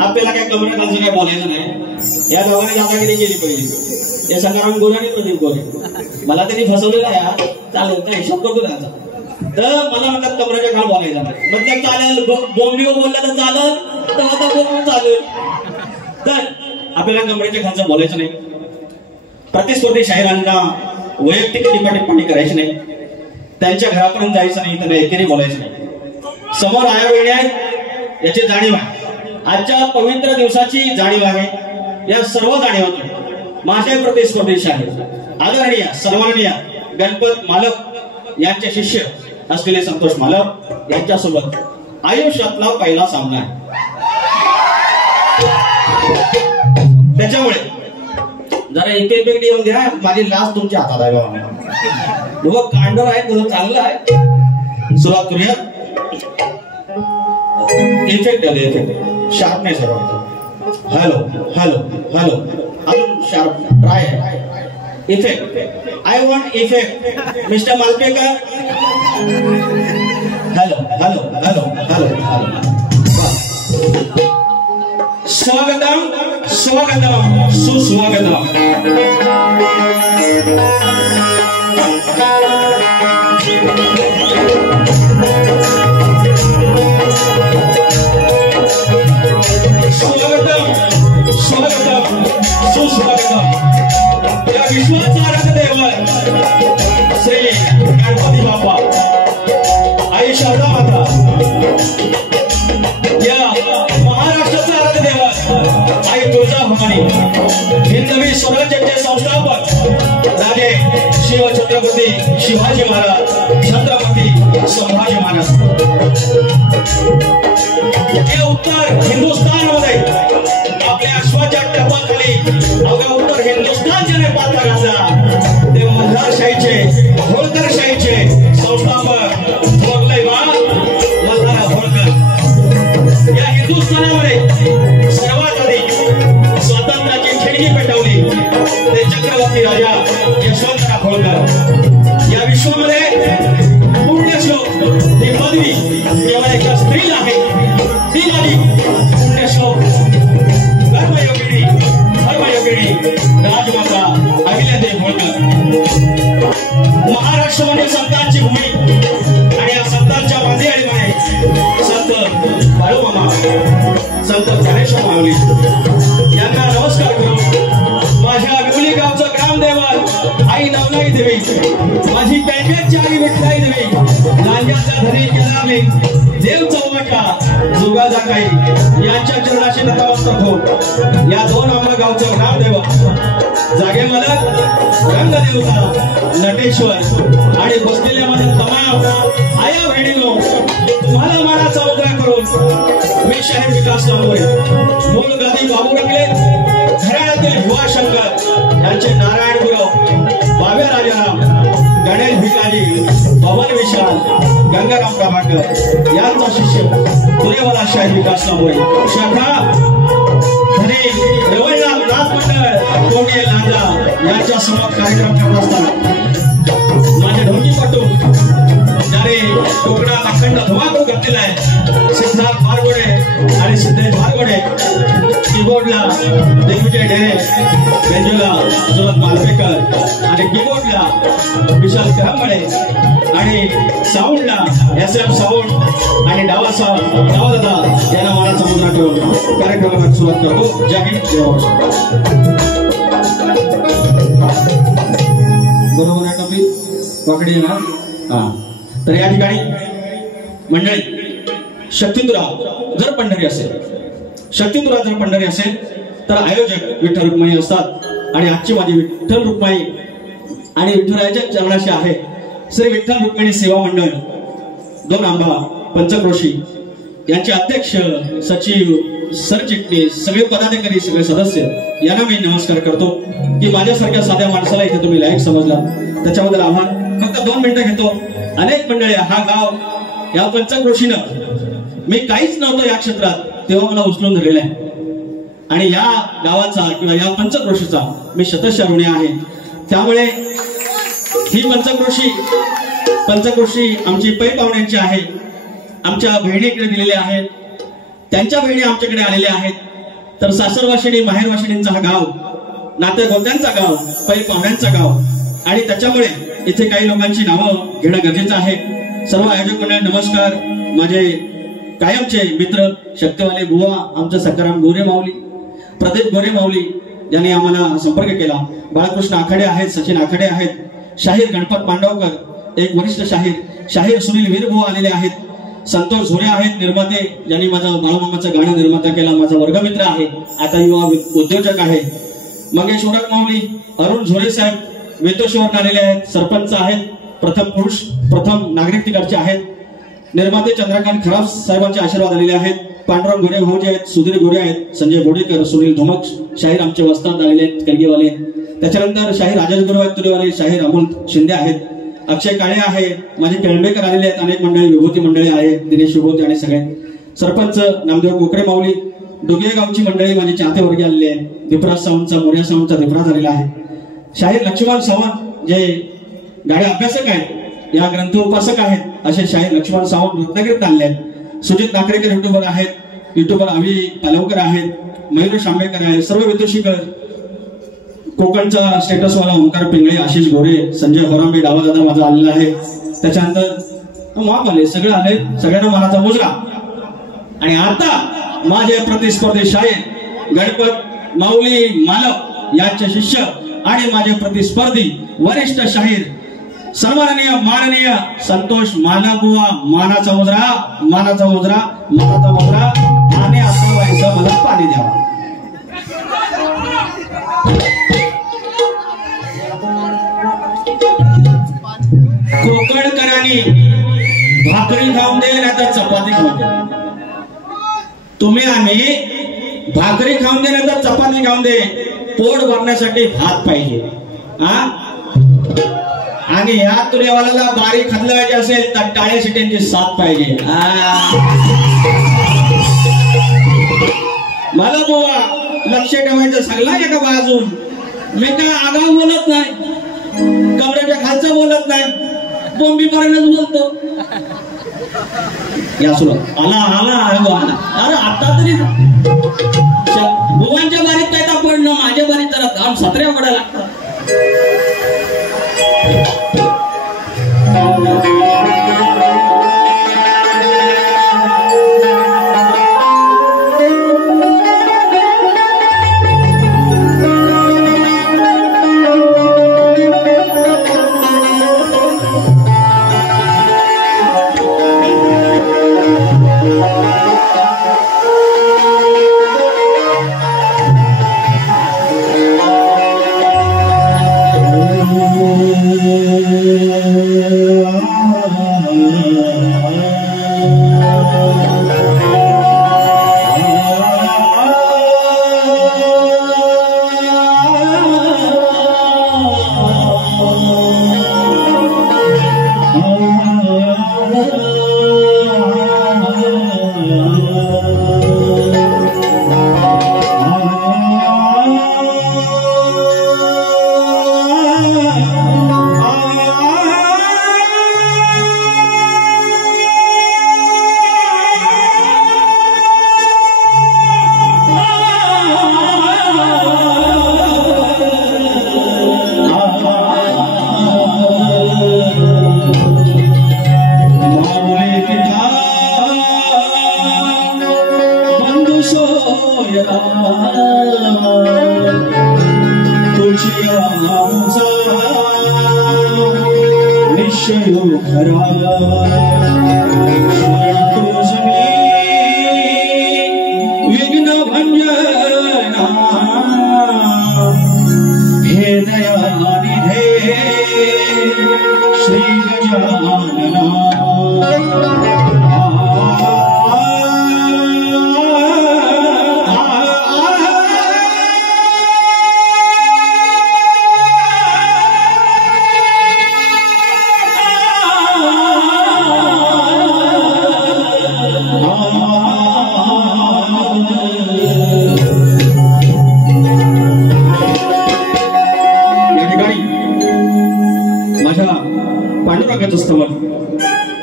आपल्याला काय कमी खालचं काय बोलायचं नाही. या दोघांनी दादागिरी केली पाहिजे. या सकाराम गोरे आणि प्रदीप गोरे मला त्यांनी फसवलेलं आहे. चालेल काय हिशोब करतो त्याचा. तर मला म्हणतात कमरेच्या खाल बोलायचं नाही. मतलब चालेल बोंबी बोलला तर चालेल तर आता बोंबून चालेल. तर आपल्याला कमरेच्या खालचं बोलायचं नाही. प्रतिस्पर्धी शाहिरांना वैयक्तिक टिप्पणी करायची नाही. त्यांच्या घरापर्यंत जायचं नाही. त्यांना एकेरी बोलायचं नाही. समोर आया वेळी आहे याची जाणीव आहे. आजच्या पवित्र दिवसाची जाणीव आहे. या सर्व जाणीवातून माझे प्रतिस्पर्धी शाहीर आदरणीय सन्माननीय गणपत मालक यांचे शिष्य असलेले संतोष मालक यांच्यासोबत आयुष्यातला पहिला सामना आहे. त्याच्यामुळे जरा इफेक्ट येऊन द्या. माझी लास्ट तुमच्या हातात आहे बाबा. कांडर आहे तुझं चांगलं आहे. सुरुवात करूया. इफेक्ट आले. इफेक्ट शार्प नाही सर्व. हॅलो हॅलो हॅलो अजून sharp try. Effect I want effect mister Malpekar. Hello hello hello hello स्वागतम स्वागतम सुस्वागतम. स्वागतम स्वागतम सुस्वागतम. या विश्वाचा रथदेवर श्री गणपती बाप्पा, आई शारदा माता, या महाराष्ट्राचा रथदेवर आई तुळजा भवानी, हिंदवी स्वराज्याचे संस्थापक राजे शिव छत्रपती शिवाजी महाराज, छत्रपती संभाजी महाराज. हे उत्तर हिंदुस्थानमध्ये आपल्या अश्वाच्या टपाखाली अवघ्या उत्तर हिंदुस्थान ज्याने पात्र घातला ते मल्हारशाहीचे, होळकरशाहीचे संस्थापक थोरले बा मल्हार होळकर. या हिंदुस्थानामध्ये सर्वात आधी स्वातंत्र्याची खिडकी पेटवली ते चक्रवर्ती राजा यशवंतराव होळकर. या विश्वामध्ये पुण्यश्लोक ही पदवी केवळ एका स्त्रीला आहे. ती माझी पुण्यश्लोक कर्मयोगिनी धर्मयोगिनी राजमाता अहिल्यादेवी होळकर. महाराष्ट्र म्हणजे संतांची भूमी आणि या संतांच्या बांधियाळीमध्ये संत बाळूमामा, संत ज्ञानेश्वर माऊली यांना नमस्कार करून माझ्या विवली गावचं ग्रामदेवत आई नवलाई देवी, माझी कैकेची आई विठ्ठलाई देवी, लांजाचा धनी केला मी देव चौमटा जुगा जाकाई यांच्या चरणाशी नतमस्तक होऊन या दोन आंबा गावचं ग्रामदेवत जागे मदत रंगदेवता नटेश्वर आणि बसलेल्यामध्ये तमाम आया बहिणीनो तुम्हाला मानाचा उद्रा करून मी शाहीर विकास लांबोरे, मूळ गादी बाबू रंगले घराण्यातील युवा शंकर यांचे नारायण गुरव बाब्या राजाराम, गणेश भिकाजी, पवन विशाल, गंगाराम प्रभाकर यांचा शिष्य तुरेवाला शाहीर विकास लांबोरे, शाखा धनी रवळनाथ नाथ मंडळ कोणी लांजा यांच्या समोर कार्यक्रम करत असताना माझे ढोलकीपटू ज्याने कोकणात अखंड धुमाकूळ घातलेला आहे सिद्धार्थ बारगोडे आणि सिद्धेश बारगोडे, कीबोर्डला दिग्विजय ढेरे, बेंजोला सुरत मालपेकर आणि कीबोर्डला विशाल करंबळे आणि साऊंडला SM साऊंड आणि डावा दादा यांना मानाचा मुद्रा करून कार्यक्रमाला सुरुवात करतो. जय हिंद जय महाराष्ट्र. बरोबर आहे कपी पकडी ना. हा तर या ठिकाणी मंडळी शक्तितुरा जर पंढरी असेल, शक्तितुरा जर पंढरी असेल तर आयोजक विठ्ठल रुक्माई असतात आणि आजची माझी विठ्ठल रुक्माई आणि विठ्ठलाच्या चरणाशी आहे श्री विठ्ठल रुक्मिणी सेवा मंडळ दोन आंबा पंचक्रोशी यांचे अध्यक्ष, सचिव, सरचिटणीस, सगळे पदाधिकारी, सगळे सदस्य यांना मी नमस्कार करतो की माझ्यासारख्या साध्या माणसाला इथे तुम्ही लायक समजला त्याच्याबद्दल आभार. फक्त 2 मिनिटं घेतो. अनेक मंडळी हा गाव या पंचक्रोशीनं मी काहीच नव्हतं या क्षेत्रात तेव्हा मला उचलून धरलेलं आहे आणि या गावाचा किंवा या पंचक्रोशीचा मी शतशः ऋणी आहे. त्यामुळे ही पंचक्रोशी आमची पै पाहुण्यांची आहे, आमच्या बहिणीकडे दिलेल्या आहेत, त्यांच्या बहिणी आमच्याकडे आलेल्या आहेत. तर सासरवाशिणी माहेरवाशिणींचा हा गाव, नाते गोत्यांचा गाव, पै पाहुण्यांचा गाव आणि त्याच्यामुळे इथे काही लोकांची नावं घेणं गरजेचं आहे. सर्व आयोजक मंडळ नमस्कार. माझे कायमचे मित्र शक्तिवाले बुवा, आमचे सकाराम गोरे माऊली, प्रदीप गोरे माऊली यांनी आम्हाला संपर्क केला. बाळकृष्ण आखाडे आहेत, सचिन आखाडे आहेत, शाहीर गणपत पांडवकर एक वरिष्ठ शाहीर सुनील वीरभुवा आलेले आहेत, संतोष झोरे आहेत निर्माते ज्यांनी माझं बाळूमामाचं गाणं निर्माता केला, माझा वर्गमित्र आहे, आता युवा उद्योजक आहे. मंगेश ओरक माऊली, अरुण झोरे साहेब वेतोश्वर आलेले आहेत, सरपंच आहेत, प्रथम पुरुष प्रथम नागरिक तिकडचे आहेत. निर्माते चंद्रकांत खराब साहेबांचे आशीर्वाद आलेले आहेत. पांडुरंग गोरे भाऊजी आहेत, सुधीर गोरे आहेत, संजय बोडेकर, सुनील धुमक शाहीर आमचे वस्ताद आलेले आहेत करगेवाले. त्याच्यानंतर शाहीर राजेश गुरु आहेत तुरेवाले, शाहीर अमोल शिंदे आहेत, अक्षय काळे आहे, माझे केळंबेकर आलेले आहेत, अनेक मंडळी विभूती मंडळी आहेत, दिनेश विभूती आणि सगळे सरपंच नामदेव कोकरे माऊली, डोगे गावची मंडळी माझे चाहते वर्गे आलेले आहेत. दीपराज सावंतचा मोर्या सावंतचा दीपराज आलेला आहे. शाहीर लक्ष्मण सावंत जे गाड्या अभ्यासक आहेत, या ग्रंथ उपासक आहेत, असे शाहीर लक्ष्मण सावंत रत्नागिरीत आणले आहेत. सुजित नाकरेकर युट्यूबर आहेत, युट्यूबर अवी पालवकर आहेत, मयूर शांबेकर आहेत, सर्व विदुषीकर, कोकणचा स्टेटसवाला ओंकार पिंगळे, आशिष गोरे, संजय होरांबे, डावा दादा माझा आलेला आहे, त्याच्यानंतर माप आले, सगळं आले, सगळ्यांना मानाचा मुजरा. आणि आता माझे प्रतिस्पर्धी शाहीर गणपत माऊली मालक यांचे शिष्य आणि माझे प्रतिस्पर्धी वरिष्ठ शाहीर सन्माननीय माननीय संतोष मालबुवा, मानाचा मुजरा, मानाचा मुजरा, मानाचा मुजरा आणि असं व्हायचं, मला पाणी द्यावं. कोकणकरांनी भाकरी खाऊन दे नाही तर चपाती खाऊन दे, तुम्ही आम्ही भाकरी खाऊन दे नाही तर चपाती खाऊन दे, पोट भरण्यासाठी भात पाहिजे. आणि या तुरेवाल्याला बारीक खाल्लं असेल तर टाळे शिट्यांची साथ पाहिजे. मला बुवा लक्ष ठेवायचं, सगळा एका बाजून. मी काय आगाऊ बोलत नाही, कमरेच्या खालचं बोलत नाही, बोंबीपर्यंत बोलतो. या सुरू आला आला आला. अरे आता तरी बुवांच्या बारीत काय पडणं, माझ्या बारीत तर काम सत्र्या पडायला लागतात.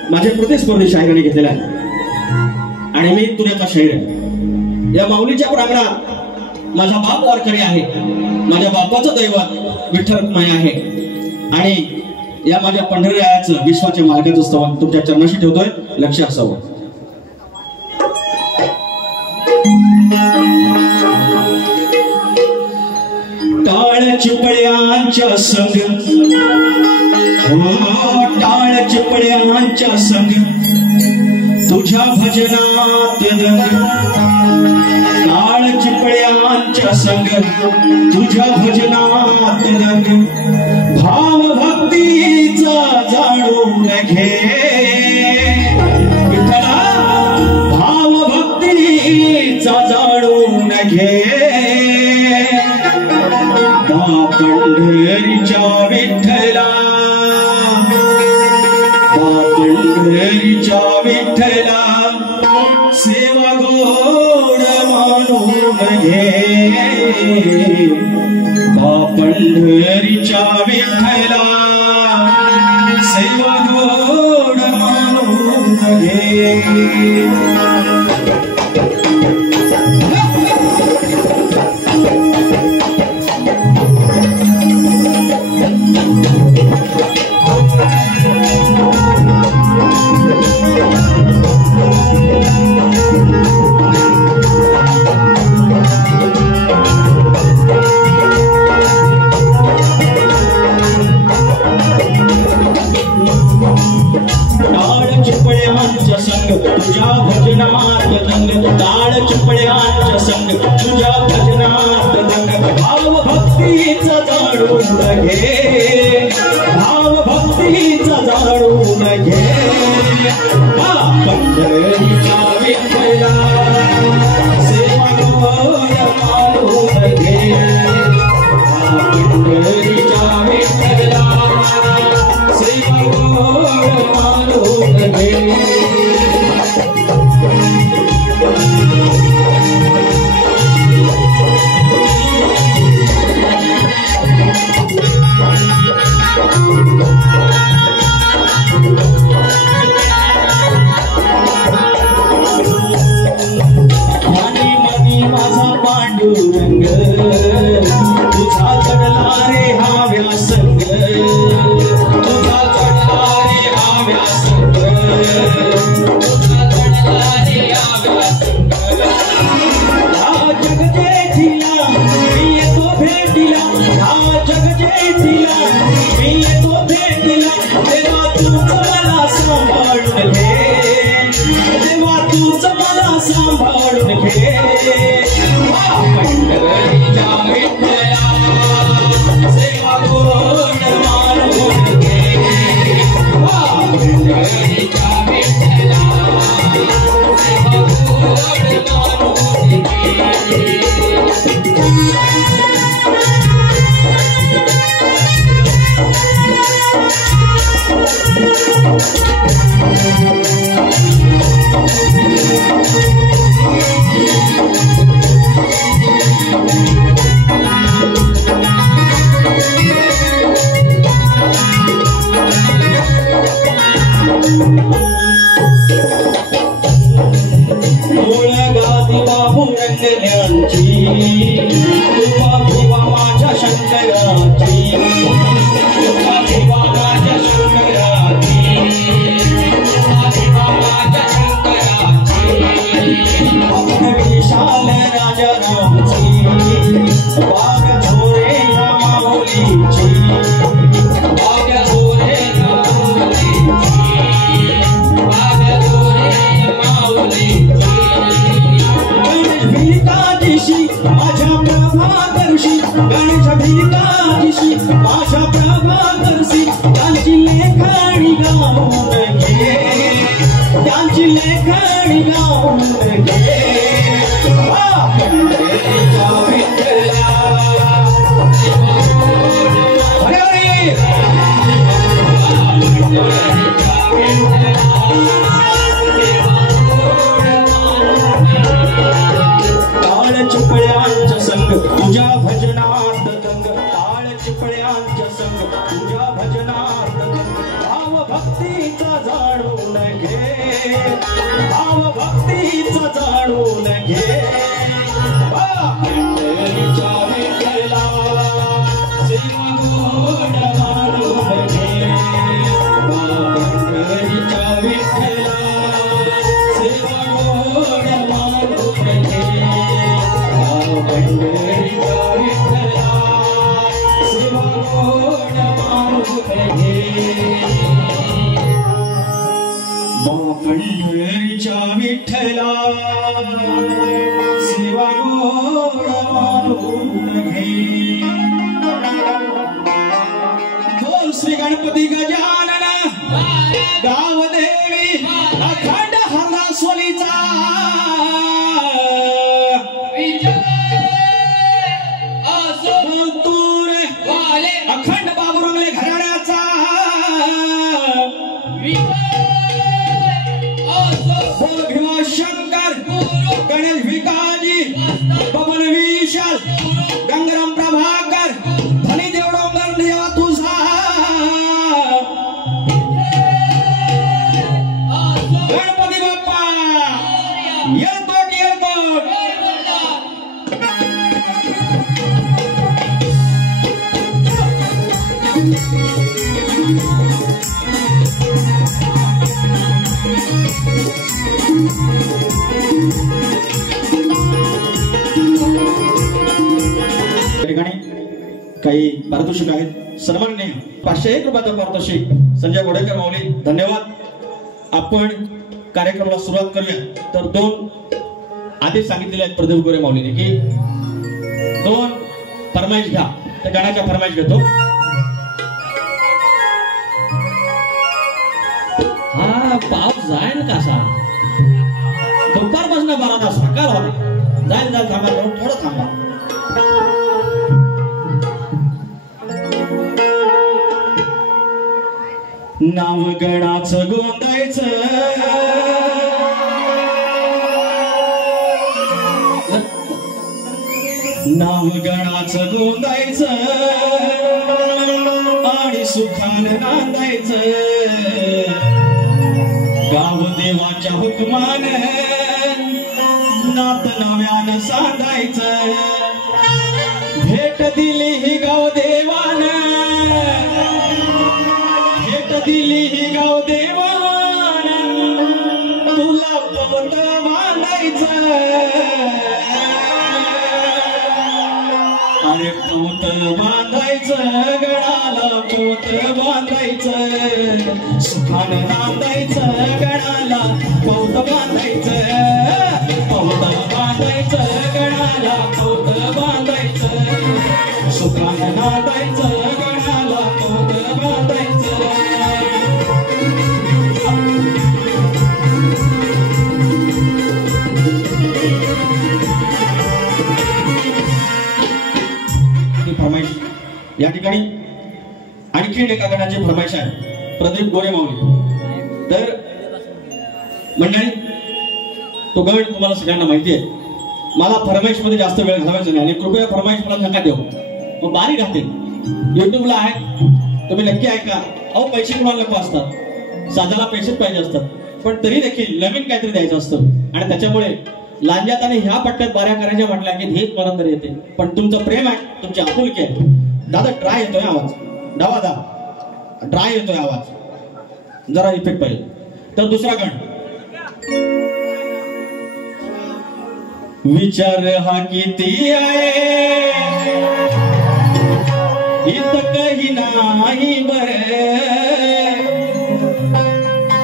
माझे प्रतिस्पर्धी शाहिराने घेतलेला आहे आणि मी तुझ्याचा शाहीर आहे. या माऊलीच्या प्रांगणात माझा बाप वारकरी आहे, माझ्या बापाचं दैवत विठ्ठल रखुमाई आहे आणि या माझ्या पंढरीरायाचं विश्वाचे मालकाचं स्तवन तुमच्या चरणाशी ठेवतोय, लक्ष असावं. टाळ चिपळ्यांच्या संग, हो टाळ चिपळ्यांच्या संग तुझ्या भजनात रंग, टाळ चिपळ्यांच्या संग तुझ्या भजनात रंग, भाव भक्तीचा जाणून घे विठ्ठला, भाव भक्तीचा जाणून घे. पंढरीच्या विठ्ठला, पंढरीच्या विठ्ठला सेवा गोड मानून घे. पंढरीच्या विठ्ठला सेवा गोड मानून घे. तुझ्या भजनात दंग ताळ चिपळ्यांच्या संग तुझ्या भजनात दंग भाव भक्तीचा जाणून घे भाव भक्तीचा जाणून घे पंढरीच्या विठ्ठला सेवा मानून घे पंढरीच्या विठ्ठला सेवा मानून घे पांडुरंग तुझा चढला रे हा व्यासंग तुझा चढला रे हा व्यासंग तुझा चढला रे हा व्यासंग हा जग जेठीला मी येतो भेटीला हा जग जेठीला मी येतो भेटीला देवा तूच मला सांभाळून घे देवा तूच मला सांभाळून घे पंढरीच्या विठ्ठला सेवा गोड मानून घे पंढरीच्या विठ्ठला सेवा गोड मानून घे रंगल्यांची तुझा ठेवा माझ्या शंकराची तुझा ठेवा माझ्या शंकराची तुझा ठेवा माझ्या शंकराची आपण विशाल राजा रामची बाग झोरे माऊलीची बाग झोरे माऊलीची बाग झोरे माऊलीची माझ्या प्रभाकर्षी गणेश भिकाजीशी माझ्या प्रभाकर्षी त्यांची लेखणी गाऊन घे त्यांची लेखणी गाऊन घे पंढरीच्या विठ्ठला चिपळ्यांच्या संग तुझ्या भजनात दंग ताळ चिपळ्यांच्या संग तुझ्या भजनात दंग भाव भक्तीचा जाणून घे भाव भक्तीचा जाणून घे पंढरीच्या विठ्ठला सेवा गोड मानून घे पंढरीच्या विठ्ठला सेवा गोड मानून घे पंढरीच्या विठ्ठला सेवा गोड मानून घे पंढरीच्या विठ्ठला सेवा गोड मानून घे बोल श्री गणपती गजानन गावदेवी अखंड हरणासोलीचा अखंड बाबुरंगले घराण्याचा बोल भीमाशंकर गणेश भिकाजी बबन विशाल गंगाराम प्रभाकर धनी देवडोंगर देवा तुझा येळकोट येळकोट काही पारितोषिक आहेत सन्माननीय 501 रुपयाचा पारितोषिक संजय गोडेकर माऊली धन्यवाद. आपण कार्यक्रमाला सुरुवात करूया. तर 2 आदेश सांगितलेले आहेत प्रदीप गोरे माऊलीने की 2 फरमाईश घ्या. त्या गाण्याच्या फरमाईश घेतो. हा पाऊस जाईल कसा दुपारपासून 12 तास सकाळ होते जाईल थांबा थोडं थांबा. नाव गणाचं गोंदायचं नाव गणाचं गोंदायचं आणि सुखानं नांदायचं. गाव देवाच्या हुकमानं नात नव्यानं सांधायचं. भेट दिली ही गाव देवानं दिली ही गाव देवानं तुला पवत बांधायचं. अरे पवत बांधायचं गडाला पवत बांधायचं. सुखानं नांदायचं गडाला पवत बांधायचं. पवत बांधायचं गडाला पवत बांधायचं. सुखानं नांदायचं गडाला पवत बांधायचं. या ठिकाणी आणखी एका गणाची फरमाईश आहे प्रदीप गोरे माऊली. तर मंडळी तो गण तुम्हाला सगळ्यांना माहिती आहे. मला फरमाईश मध्ये जास्त वेळ घालवायचा नाही आणि कृपया फरमाईश मला नका देऊ. तो बारी राहते युट्यूबला आहे तुम्ही नक्की ऐका. अहो पैसे कोणाला नको असतात साधाला पैसेच पाहिजे असतात पण तरी देखील नवीन काहीतरी द्यायचं असतं आणि त्याच्यामुळे लांजात आणि ह्या पट्ट्यात बाऱ्या करायच्या म्हटल्या की हेच मरण येते. पण तुमचं प्रेम आहे तुमची आपुलकी आहे. दादा ट्राय येतोय आवाज डावा दा ट्राय येतोय आवाज जरा इफेक्ट पाहिजे. तर दुसरा गण विचार हा किती आहे इतकही नाही बरे.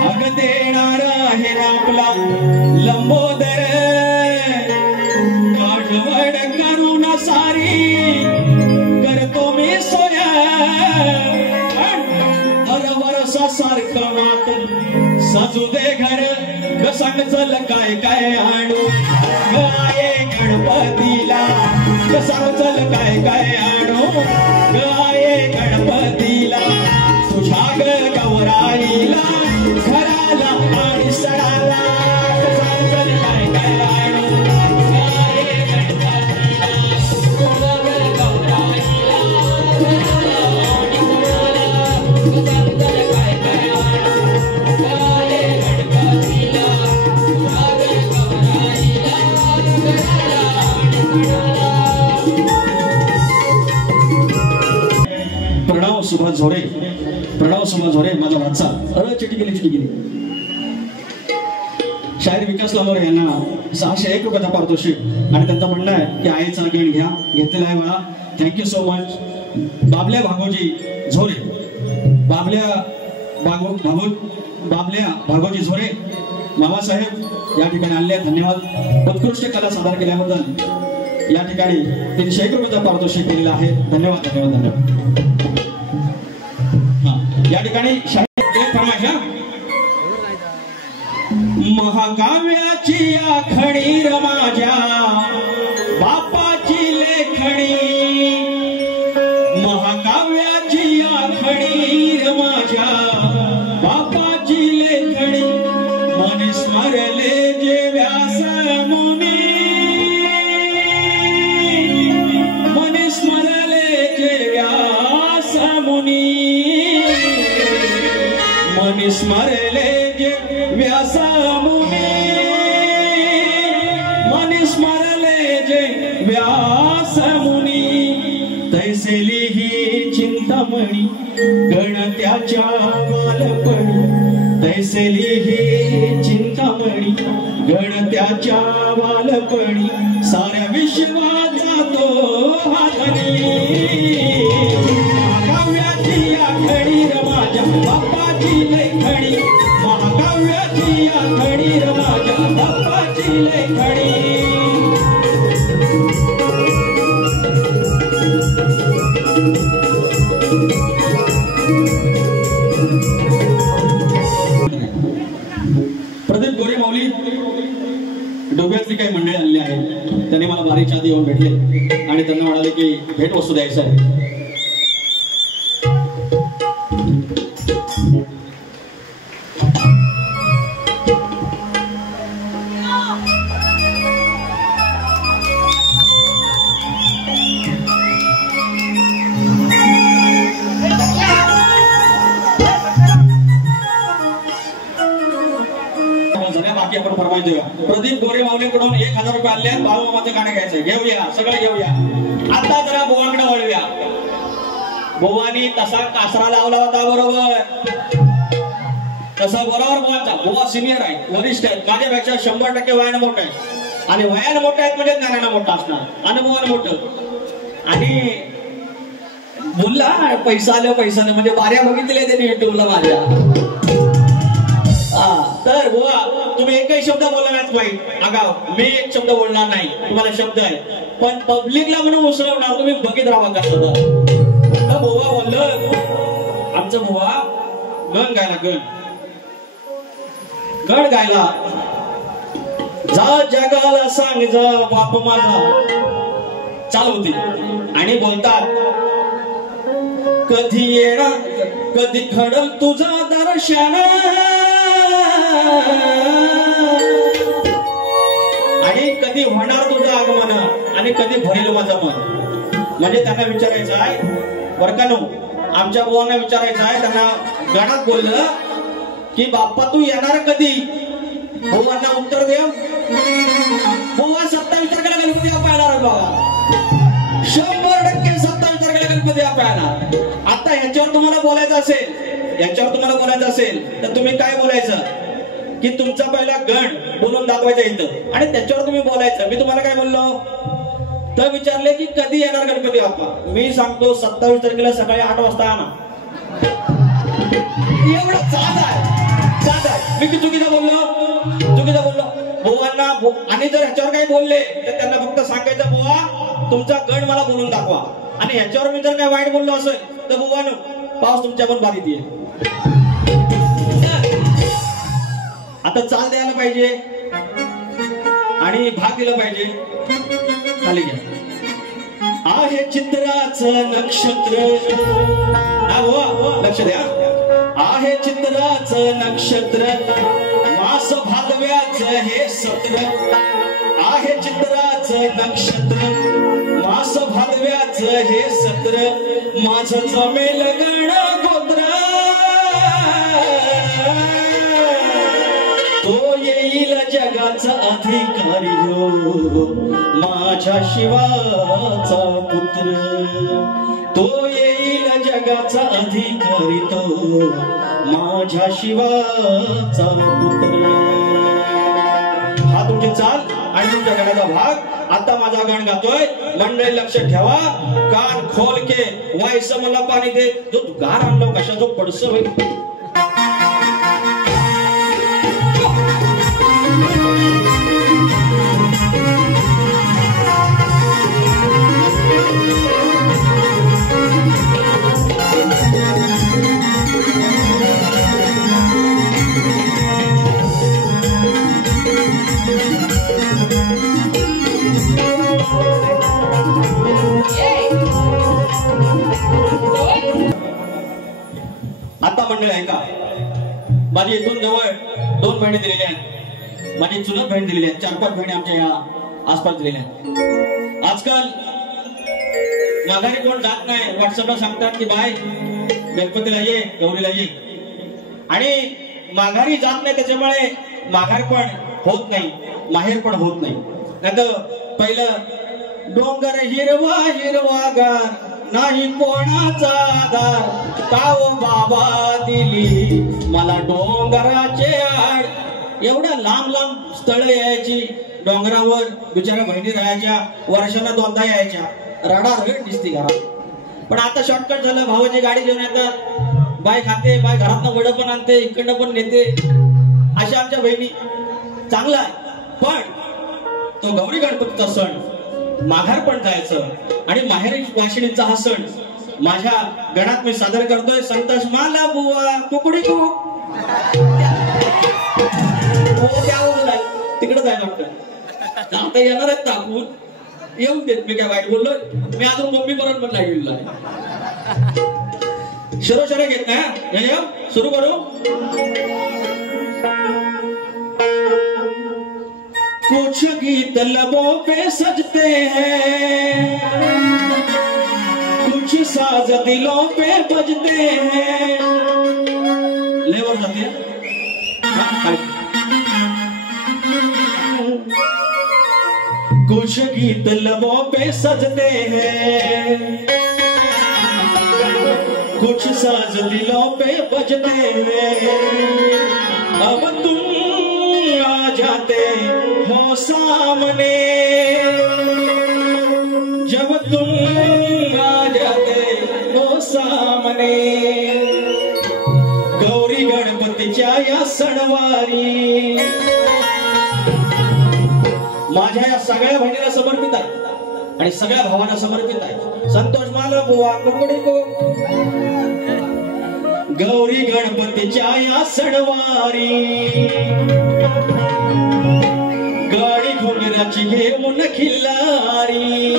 अग देणार आहे आपला लंबोदर काढवड करून सारी करतो मी सोया. हर वर्षा सारखं मात सजू दे घर सांग चल काय काय आणू गाये गणपतीला सांग चल काय काय आणू गाये गणपतीला तुझ्या गौराईला घराला आणि सणाला सांग चल काय काय आणू गाये गणपतीला तुझ्या गौराईला घराला आणि सणाला सांग चल काय काय आणू गाये गणपतीला तुझ्या गौराईला घराला आणि सणाला. प्रणव सुभाष झोरे माझा वाचा चिठी गेली. शाहीर विकास लांबोरे यांना 601 रुपयाचा पारितोषिक आणि त्यांचं म्हणणं आहे की आईचा गेण घ्या घेतलेला आहे मला. Thank you so much. Babalya Bhagoji Zore Mamasaheb या ठिकाणी आले धन्यवाद. उत्कृष्ट कला सादर केल्याबद्दल या ठिकाणी 301 रुपयाचा पारितोषिक दिलेला आहे. धन्यवाद धन्यवाद धन्यवाद. या ठिकाणी महाकाव्याची आखणी माझ्या बापाची लेखणी. महाकाव्याची आखणी माझ्या बापाची लेखणी. मन स्मरले जे व्यास मुनी मन स्मरले जे व्यास मुनी मन स्मरले जे व्यास मुनी व्यास मुनी तैसेली ही चिंतामणी गणत्याच्या वालपणी तैसेली ही चिंतामणी गणत्याच्या वालपणी साऱ्या विश्वाचा तो हातणी महाकाव्याची आखणी र माझ्या बाप्पाची लेखणी महाकाव्याची आखणी र माझ्या बाप्पाची लेखणी प्रदीप गोरे माऊली डोब्यातली काही मंडळी आलेली आहे त्यांनी मला बारीच्या आधी येऊन भेटले आणि त्यांना म्हणाले की भेट वस्तू द्यायचं आहे आपण फरमाईश देऊया प्रदीप गोरे माऊलीकडून 1000 रुपये आले बाळूमामाचं गाणं घ्यायचं घेऊया सगळं घेऊया आता जरा बोवाकडे वळूया बोवानी तसा कासरा लावला होता बरोबर तसा बरोबर बोवाचा बोवा सिनियर आहे वरिष्ठ आहेत माझ्यापेक्षा 100% वयानं मोठं आहे आणि वयानं मोठं आहेत म्हणजे ज्ञानानं मोठं असणार अनुभवानं मोठं आणि बोलला पैसा आलं पैसानं म्हणजे बाऱ्या बघितले त्यांनी युट्यूबला माझ्या तर बुवा तुम्ही एकही शब्द बोलला नाही पाहिजे आगाव मी एक शब्द बोलणार नाही तुम्हाला शब्द आहे पण पब्लिकला म्हणून उसळवणार तुम्ही बघित राहा का सुद्धा बुवा बोललं आमचं बुवा गण गायला गण गायला जा जगाला सांग जा बाप माझा चालू होती आणि बोलतात कधी येणार कधी घडल तुझा दर्शन आणि कधी होणार तुझं आगमन आणि कधी भरेल माझं मन म्हणजे त्यांना विचारायचं आहे वर्कानो आमच्या बुवांना विचारायचं आहे त्यांना गणात बोललं की बाप्पा तू येणार कधी बुवांना उत्तर देव बुवा 27 तारखेला गणपती बाप्पा येणार बघा 100% 27 तारखेला गणपती बाप्पा येणार आता ह्याच्यावर तुम्हाला बोलायचं असेल तर तुम्ही काय बोलायचं की तुमचा पहिला गण बोलून दाखवायचा इथं आणि त्याच्यावर तुम्ही बोलायचं मी तुम्हाला काय बोललो तर विचारले की कधी येणार गणपती बाप्पा मी सांगतो 27 तारखेला सकाळी 8 वाजता आणा एवढं साधा आहे मी चुकीचं बोललो बुवांना आणि जर ह्याच्यावर काही बोलले तर त्यांना फक्त सांगायचं बुवा तुमचा गण मला बोलून दाखवा आणि ह्याच्यावर मी जर काही वाईट बोललो असेल तर बुवानो पाऊस तुमच्या पण बारीत येईल आता चाल द्यायला पाहिजे आणि भाग दिला पाहिजे खाली घ्या आहे चित्राचं नक्षत्र लक्ष द्या आहे चित्राचं नक्षत्र मास भादव्याचं हे सत्र आहे चित्राचं नक्षत्र मास भादव्याचं हे सत्र माझं जमेल गण गोत्र तो येईल जगाचा अधिकारी हो माझ्या शिवाचा पुत्र तो येईल जगाचा अधिकारी तो माझ्या शिवाचा पुत्र हा तुमची चाल आणि तुमच्या गणाचा भाग आता माझा गण गातोय मंडळी लक्ष ठेवा कान खोल के वायस मला पाणी दे जो गार आणलो कशाचो पडस होईल आता मंडळी ऐका माझी इथून जवळ 2 बहिणी दिलेल्या आहेत माझी चुलत बहीण दिलेली आहेत 4-5 बहिणी आमच्या या आसपास दिलेल्या आहेत आजकाल माघारी कोण जात नाही व्हॉट्सअपला सांगतात की बाय गणपतीला ये गौरीला ये आणि माघारी जात नाही त्याच्यामुळे माघार पण होत नाही माहेर पण होत नाही नाहीतर पहिलं डोंगर हिरवा हिरवागार नाही कोणाचा आधार काव बाबा दिली मला डोंगराचे आड एवढ्या लांब लांब स्थळ यायची डोंगरावर बिचारा बहिणी राहायच्या वर्षाला दोनदा यायच्या रडारड दिसती घरात पण आता शॉर्टकट झालं भावाची गाडी घेऊन येतात बाय खाते बाय घरातनं वड पण आणते इकडनं पण नेते अशा आमच्या बहिणी चांगला आहे पण तो गौरी गणपतीचा सण माघार पण जायचं आणि माहेरी वाशिणीचा हा सण माझ्या गणात मी सादर करतोय संतोष माला बुवा कुकडी कू तिकडे जायला वाटतं आता येणार आहेत टाकून येऊन देत मी काय वाईट बोललोय मी अजून मम्मी पर्यंत पण नाही गेलो शरो घेत नाही सुरू करू कुछ गीत लबों पे सजते हैं कुछ साज दिलों पे बजते हैं लेवर जाते कुछ गीत लबों पे सजते हैं कुछ साज दिलों पे बजते हैं अब तुम आ जाते हो सामने जब तुम आ जाते हो सामने गौरी गणपतीच्या या सणवारी माझ्या या सगळ्या बहिणीला समर्पित आहे आणि सगळ्या भावांना समर्पित आहे संतोष माला बुवा कुकडी को गौरी गणपतीच्या या सणवारी गाडी घोगराची घेऊन खिल्लारी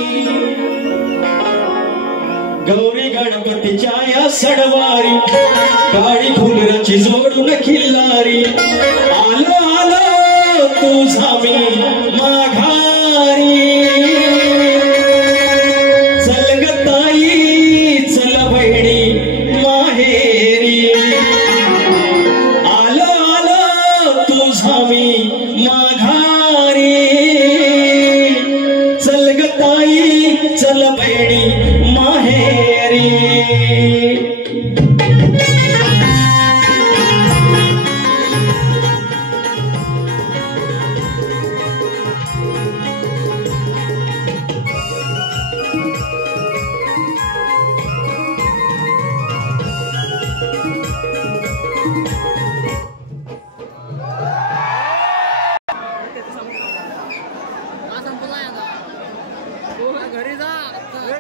गौरी गणपतीच्या या सणवारी गाडी घोगराची जोडून खिल्लारी आलो आलो तुझा मी माघारी चल ग ताई चल बहिणी माहेरी आलो आलो तुझा मी माघारी चल ग ताई चल बहिणी माहेरी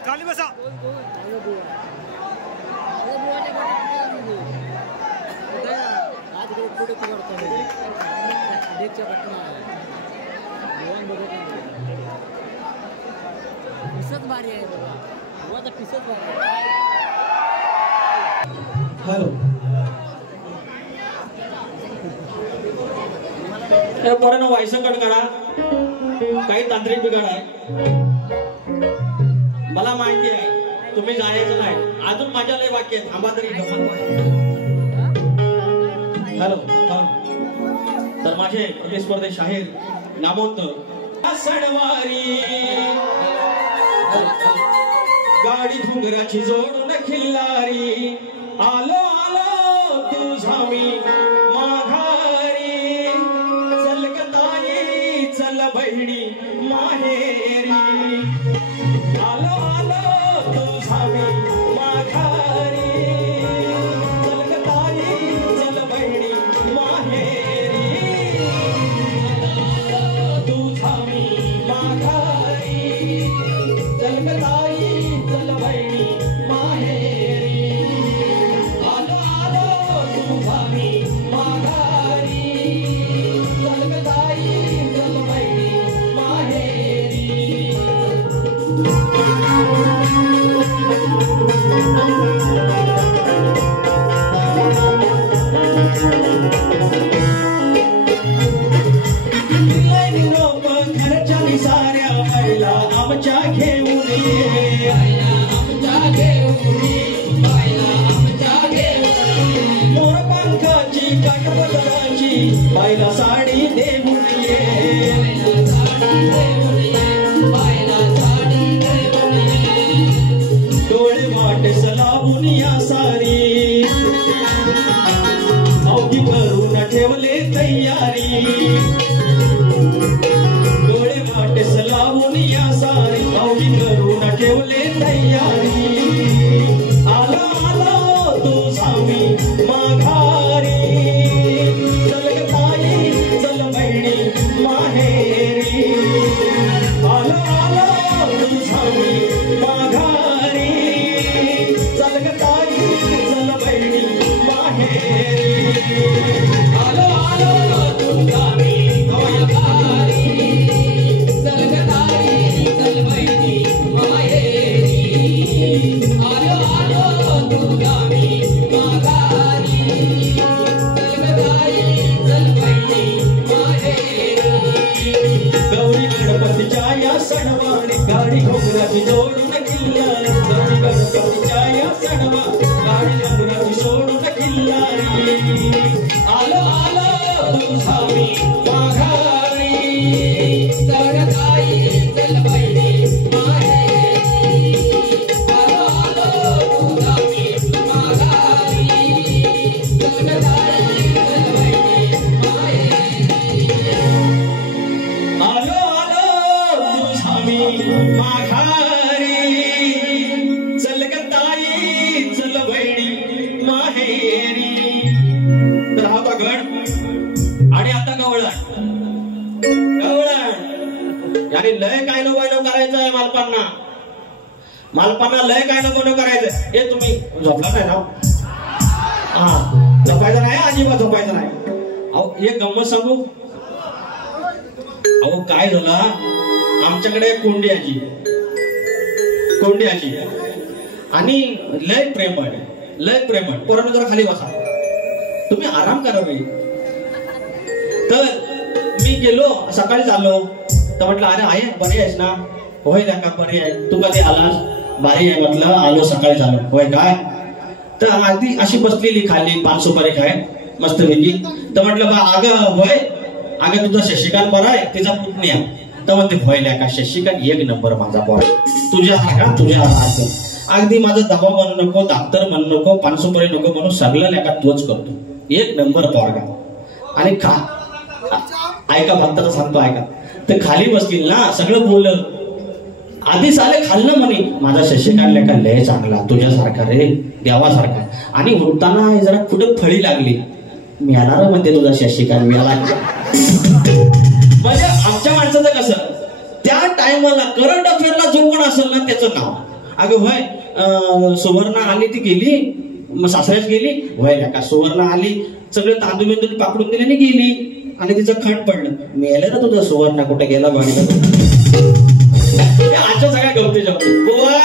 खाली बसा हॅलो पोरांनो वायसंकट करा काही तांत्रिक बिघाड आहे मला माहिती आहे तुम्ही जायचं नाही अजून माझ्या लय वाक्य थांबा तरी हॅलो तर माझे प्रतिस्पर्धी शाहीर नामवंत सणवारी गाडी घुंगराची जोडून खिल्लारी आलो आलो तुझा मी माघारी चल ग ताई चल बहिणी माहेरी आलो आलो तुझा मी माघारी चल ग ताई चल बहिणी माहेरी तुझा मी माघारी चल ग ताई चल बहिणी माहेरी आलो आलो तुझा मी माघारी चल ग ताई चल बहिणी माहेरी घरच्या साऱ्या महिला आमच्या घेऊन ये मोर पंखाची काठपदराची बायला साडी देऊन ये तयारी आलो आलो तुझा मी माघारी चल ग ताई चल बहिणी माहेरी आलो आलो तुझा मी माघारी चल ग ताई चल बहिणी माहेरी आलो आलो तुझा मी माघारी चल ग ताई चल बहिणी माहेरी आलो आलो तुझा मी माघारी चल ग ताई चल बहिणी माहेरी गौरी गणपतीच्या या सणवारी गाडी घोगराची जोडून किल्लारी गौरी गणपतीच्या या सणवारी गाडी घोगराची सोडून किल्लारी आलो आलो तुझा मी माघारी चल ग ताई चल बहिणी माहेरी आलो आलो तुझा मी माघारी चल ग ताई चल बहिणी माहेरी आलो आलो तुझा मी माघारी चल ग ताई चल बहिणी माहेरी तर हा होता गण आणि आता गवळण यानी लय काय नको करायचं आहे मालपांना लय काय नको करायचं हे तुम्ही झोपला नाही ना हा झोपायचं नाही अजिबात झोपायचं नाही अहो एक गंमत सांगू अहो काय झालं आमच्याकडे कोंडी आजी आणि लय प्रेमळ पोरांनो जरा खाली बसा तुम्ही आराम करा रे तर मी गेलो सकाळी चाललो तर म्हटलं अरे आहे बरी आहेस ना होय का बरी आहे तू कधी आलास भारी आहे म्हटलं आलो सकाळी चाललो होय काय तर आधी अशी बसलेली खाली 5 सुपारी खाय मस्तपैकी तर म्हटलं बा अगं होय अगं तुझा शशिकांत बरा आहे तिचा पुतण्या तर म्हणते होय का शशिकांत एक नंबर माझा पोर तुझ्या अगदी माझा दबाव म्हणू नको डॉक्टर म्हणू नको 5 सुपारी नको म्हणून सगळं लेखा तोच करतो एक नंबर पोरगा आणि ऐका भक्ताचं सांगतो ऐका ते खाली बसतील ना सगळं बोललं आधी साले खाल्लं म्हणे माझा शशिकांत लेखा लय चांगला तुझ्यासारखा रे देवासारखा आणि उठताना जरा कुठं फळी लागली मिळणार म्हणते तुझा शशिकांत मिळाला म्हणजे आमच्या माणसाचं कसं त्या टायमाला करंट अफेअरला जो कोण असेल ना त्याचं नाव अगं होय सुवर्णा आली ती गेली मग सासऱ्याच गेली होय का सुवर्णा आली सगळे तांदूळ बिंदूळ पाकडून दिले आणि गेली आणि तिचं खंड पडलं मेलं ना तुझं सुवर्णा कुठे गेला बघितलं आजच्या सगळ्या गवती जमते गोवा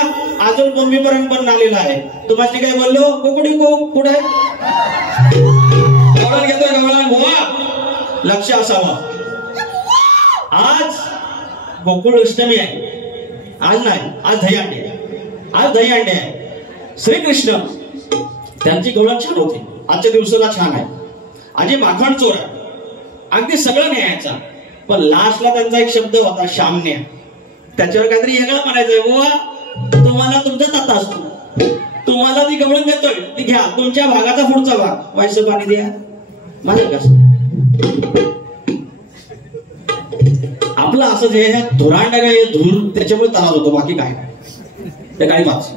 अजून मम्मीपर्यंत पण आलेला आहे तुम्हाला काय बोललो कुठे कुठे गवळण घेतोय गवळण गोवा लक्ष असावं आज गोकुळ अष्टमी आहे आज नाही आज दहीहंडी आहे श्रीकृष्ण त्यांची गवळण छान होती आजच्या दिवसाला छान आहे आजी माखण चोर आहे अगदी सगळं न्यायचा पण लास्टला त्यांचा एक शब्द होता शामण्या त्याच्यावर काहीतरी वेगळं म्हणायचंय बुवा तुम्हाला तुमचा ताता असतो तुम्हाला ती गवळण देतोय ती घ्या तुमच्या भागाचा पुढचा भाग व्हायचं पाणी द्या माझं कसं आपलं असं जे धुरांडा काय धूर त्याच्यामुळे तणाव होतो बाकी काय ते काही वाच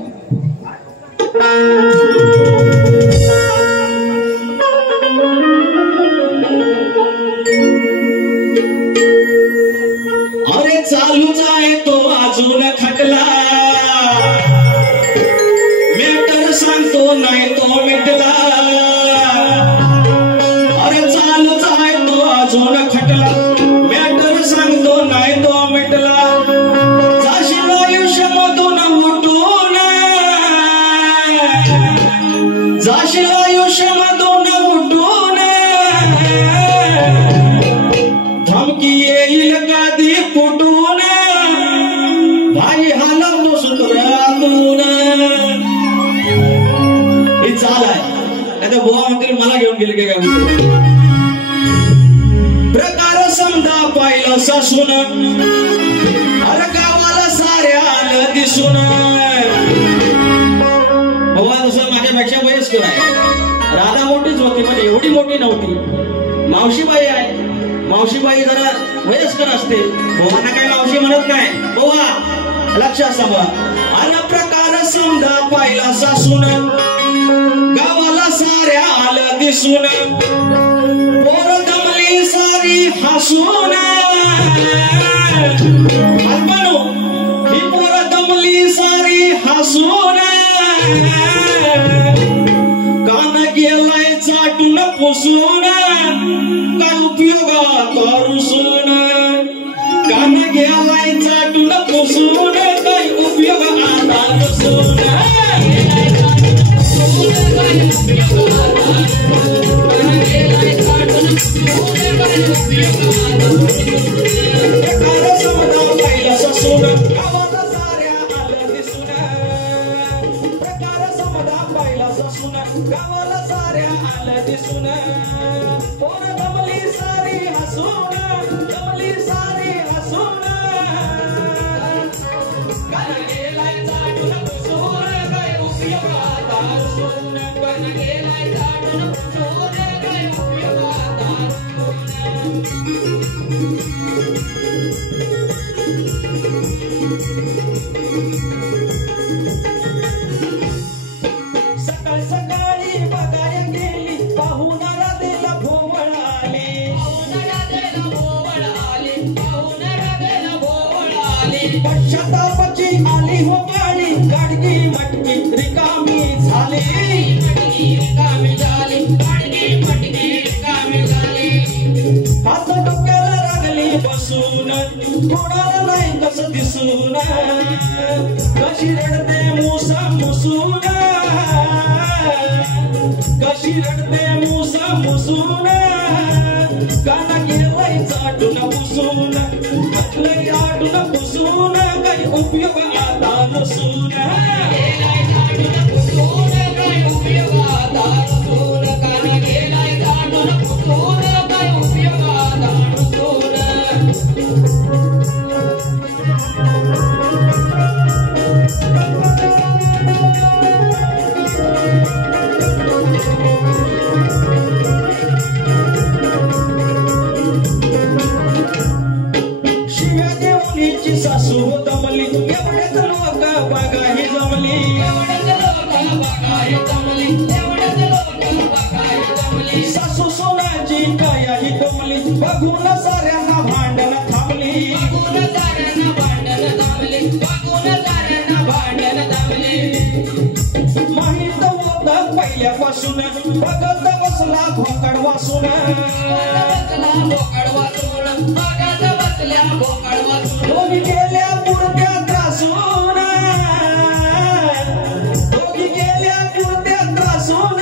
अरे चालूच आहे तो अजून खटला मॅटर सांगतो नाही तो मिटला अरे चालूच आहे तो अजून खटला मॅटर सांगतो नाही तो मिटला जाशील आयुष्यामधून उठून जाशील आयुष्यामधून उठून धमकी येईल कधी कुठून भाई हालवतो सूत्रातून ही चाल आहे नाही तर बुवा म्हणतील मला घेऊन गेले काय प्रकार समजा पाहिलं सासून अरे गावाला साऱ्या आलं दिसून बुवा जसं माझ्यापेक्षा वयस्कर आहे राधा मोठीच होती म्हणजे एवढी मोठी नव्हती मावशीबाई आहे मावशीबाई जरा वयस्कर असते बुवांना काही मावशी म्हणत नाही बुवा लक्ष असावं अन प्रकार समजा पाहिला सासून गावाला साऱ्या आलं दिसून पोर दमली सारी हसून ही पोर दमली सारी हसून कान गेलाय चाटून पुसून काय उपयोगात रुसून कान गेलाय चाटून पुसून काय उपयोगात रुसून गावाला साऱ्या आलं दिसून पोर दमली सारी हसून दमली सारी हसून कान गेलाय चाटून पुसून काय उपयोगात रुसून कान गेलाय चाटून पुसून काय उपयोगात सकाळ सकाळी बघाय गेली पाहुणा राधेला भोवळ आली पश्चातापाची आली हो पाळी गाडगी मटकी रिकामी झाली हात डोक्याला लागली बसून कोणाला नाही कसं दिसून कशी रडते मुसा मुसून कशी रडते मुसा मुसून काना गेलाय चाटून पुसून घातलंय आटून पुसून काही उपयोग आता नसून गेलाय चाटून पुसून काही उपयोग आता नसून काना गेलाय चाटून पुसून काही उपयोग आता नसून सासू दमली एवढेच लोक बघाही जमली सासू सोनाची कायाही दमली बघून साऱ्यांना भांडण थांबली माहित होत पहिल्यापासून बघत बसला भोकड वासून दोघी गेल्या पुरत्या त्रासून दोघी गेल्या पुरत्या त्रासून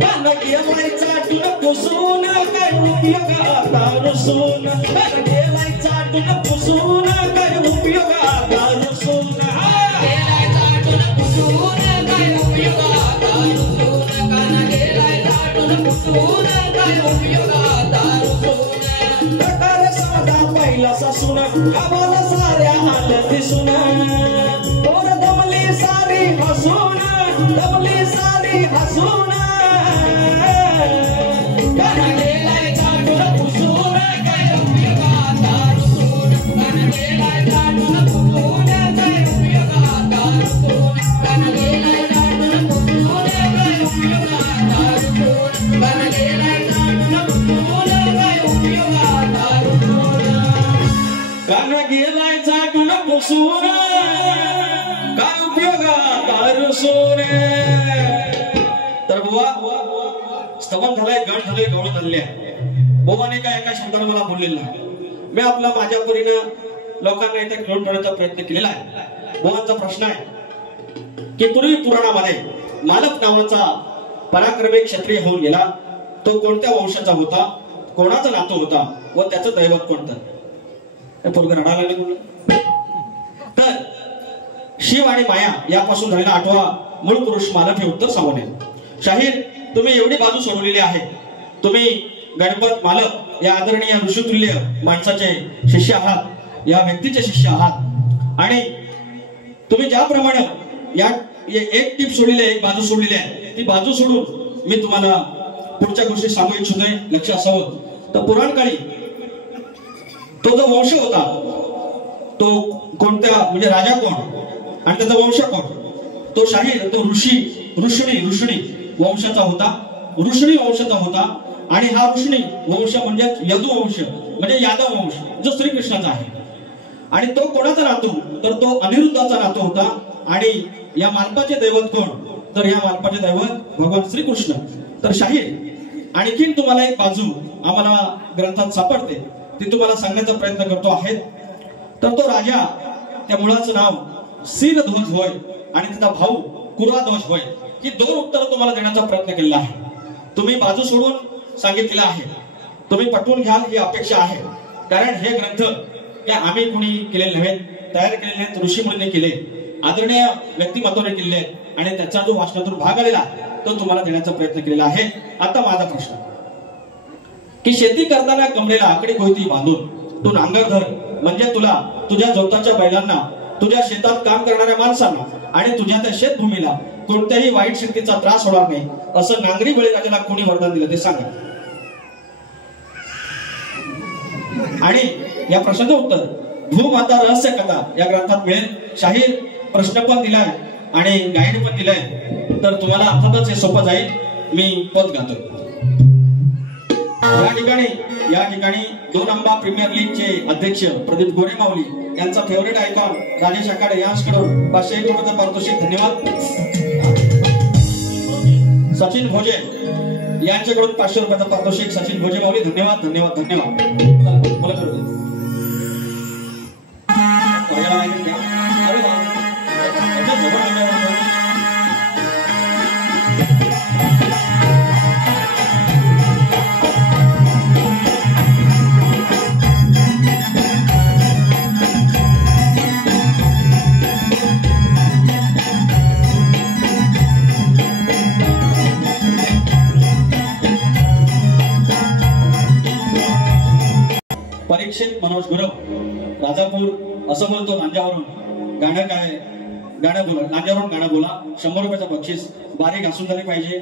कान गेलाय चाटून पुसून काय उपयोग आता रुसून कान गेलाय चाटून पुसून काय उपयोग आता रुसून गेलाय चाटून पुसून काय उपयोग आता रुसून कान गेलाय चाटून पुसून काय उपयोग आता रुसून पहिला सासून गावाला साऱ्या आलं दिसून पोर दमली सारी हसून दमली सारी हसून कान गेलाय चाटून पुसून काय उपयोगात रुसून कान गेलाय चाटून पुसून काय उपयोगात रुसून कान गेलाय चाटून पुसून काय उपयोगात रुसून कान गेलाय चाटून पुसून काय उपयोगात रुसून कान गेलाय चाटून पुसून काय उपयोगात रुसून. तर बुवा स्तवन झालंय गण झालंय गवळ झाले बोवाने काय एका शब्दाने मला बोललेलं नाही. मी आपला माझ्या परीनं लोकांना इथे घेऊन ठेवण्याचा प्रयत्न केलेला आहे. बोवांचा प्रश्न आहे की पूर्वी पुराणामध्ये मालक नावाचा पराक्रमी क्षत्रिय होऊन गेला. तो कोणत्या वंशाचा होता, कोणाचा नातू होता व त्याचं दैवत कोणतं. पोरग रडायला लागले. तर शिव आणि माया यापासून झालेला आठवा मूळ पुरुष मालक हे उत्तर सांगून येईल. शाहीर तुम्ही एवढी बाजू सोडवलेली आहे. तुम्ही गणपत मालक या आदरणीय ऋषितुल्य माणसाचे शिष्य आहात, या व्यक्तीचे शिष्य आहात. आणि तुम्ही ज्याप्रमाणे या एक टीप सोडलेली आहे, एक बाजू सोडलेली आहे, ती बाजू सोडून मी तुम्हाला पुढच्या गोष्टी सांगू इच्छितोय. लक्ष असावं. तर पुराण काळी तो जो वंश होता तो कोणत्या म्हणजे राजा कोण आणि त्याचा वंश कोण? तो शाहीर, तो ऋषणी वंशाचा होता, ऋषणी वंशाचा होता. आणि हा ऋषणी वंश म्हणजे यदुवंश म्हणजे यादव वंश जो श्रीकृष्णाचा आहे. आणि तो कोणाचा नातू? तर तो अनिरुद्धाचा नातू होता. आणि या मालपाचे दैवत कोण? तर या मालपाचे दैवत भगवान श्रीकृष्ण. तर शाहीर आणखीन तुम्हाला एक बाजू आम्हाला ग्रंथात सापडते, ती तुम्हाला सांगण्याचा प्रयत्न करतो आहे. तर तो राजा, त्या मुलाचं नाव सीरध्वज होय आणि त्याचा भाऊ कुराध्वज होय. ही दोन उत्तरं तुम्हाला देण्याचा प्रयत्न केलेला आहे. तुम्ही बाजू सोडून सांगितलेलं आहे, तुम्ही पटवून घ्याल ही अपेक्षा आहे. कारण हे ग्रंथ काय आम्ही कोणी केलेले नव्हे, तयार केलेले आहेत, ऋषीमुनींनी केले, आदरणीय व्यक्तिमत्वाने केले. आणि त्याचा जो वाचनातून भाग आलेला तो तुम्हाला देण्याचा प्रयत्न केलेला आहे. आता माझा प्रश्न की शेती करताना कमरेला आकडी कोयती बांधून तू नांगर धर, म्हणजे तुला तुझ्या जोताच्या बैलांना, तुझ्या शेतात काम करणाऱ्या माणसांना आणि तुझ्या त्या शेतभूमीला कोणत्याही वाईट शक्तीचा त्रास होणार नाही, असं नांगरी बळीराजाला कोणी वरदान दिलं ते सांगा. आणि या प्रश्नाचं उत्तर भूमाता रहस्य कथा या ग्रंथात मिळेल. शाहीर प्रश्न पण दिलाय आणि गाईड पण दिलाय, तर तुम्हाला अर्थातच हे सोपं जाईल. मी पद गातो. या ठिकाणी 2 अंबा प्रीमियर लीगचे अध्यक्ष प्रदीप गोरे माऊली यांचा फेवरेट आयकॉन राजेश आखाडे यांच्याकडून 500 रुपयाचं पारितोषिक. धन्यवाद. सचिन भोजे यांच्याकडून 500 रुपयाचं पारितोषिक. सचिन भोजे माऊली धन्यवाद धन्यवाद धन्यवाद. मला करू परीक्षित मनोज गुरव राजापूर असं बोलतो नांद्यावरून. गाणं काय? गाणं बोला, नांद्यावरून गाणं बोला. 100 रुपयाचं बक्षीस. बारीक असून झाली पाहिजे.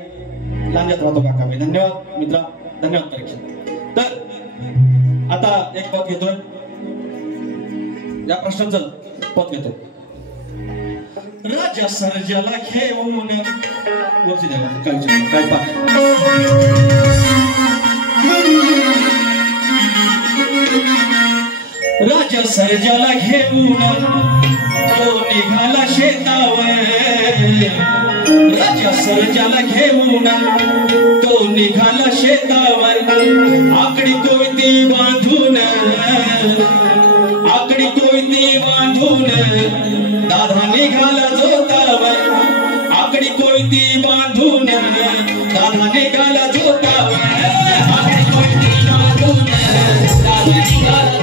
लांज्यात राहतो काका मी. धन्यवाद मित्रा, धन्यवाद परीक्षित. तर आता एक पद घेतोय, या प्रश्नाचं पद घेतोय. राजा सर्जाला घेऊन वरची द्यावा काय राजा सर्जाला घेऊन तो निघाला शेतावर. राजा सर्जाला घेऊन तो निघाला शेतावर. आकडी कोयती बांधून, आकडी कोयती बांधून दादा निघाला जोतावर. आकडी कोयती बांधून दादा निघाला जोतावर. आकडी कोयती बांधून दादा निघाला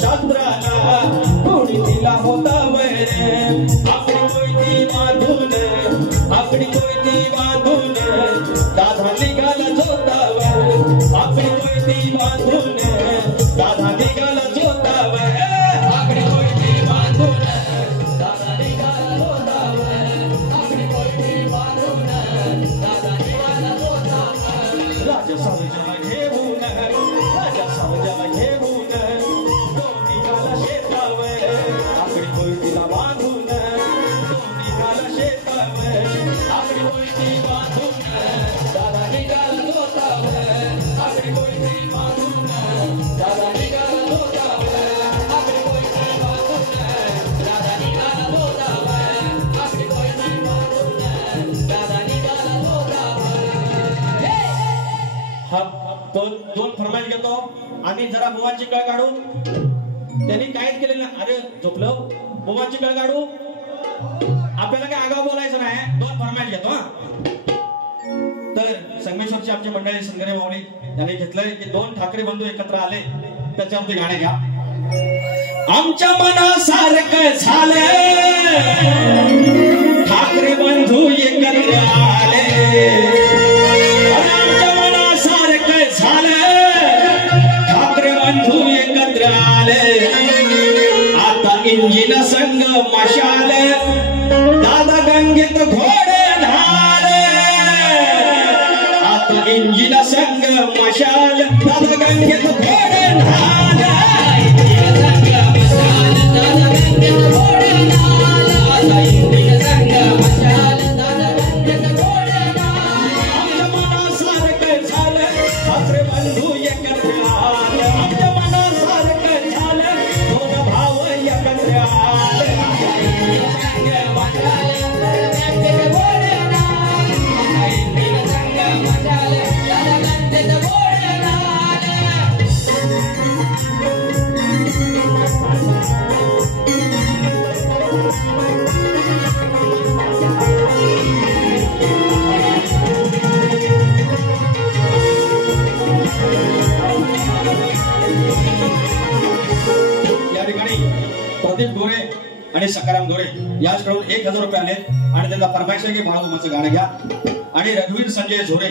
शास्त्राला कोणी दिला होता वर. आकडी कोयती बांधून, आकडी कोयती बांधून दादा निघाला जोतावर. आकडी कोयती बांधून दादा निघाला जोतावर. आकडी कोयती बांधून दादा निघाला जोतावर. आकडी कोयती बांधून दादा निघाला जोतावर. राजा सर्जाला घेऊन, राजा सर्जाला घेऊन आकडी कोयतीला बांधून तो निघाला शेतावर. आकडी येतो आणि जरा बुवांची कळ काढू. त्यांनी काहीच केलेलं नाही. अरे झोपलं, बुवांची कळ काढू. आपल्याला काय आगाव बोलायचं नाही. 2 फरमाईश घेतो. तर संगमेश्वरची आमची मंडळी संगरे माऊली यांनी घेतलंय की 2 ठाकरे बंधू एकत्र आले, त्याच्यावरती गाणे घ्या. आमच्या मनासारखं झालं, ठाकरे बंधू एकत्र आले. आमच्या मनासारखं झालं, ठाकरे बंधू एकत्र आले. आता इंजिन संग मशाल, दादा गंगेत घोडे ढाले. आता इंजिन संग मशाल, दादा गंगेत घोडे ढाले. प्रदीप गोरे आणि सकाराम गोरे याचकडून 1000 रुपये आले आणि त्यांचा फरमाईश आहे की बाळूमाचं गाणं घ्या. आणि रघुवीर संजय झोरे,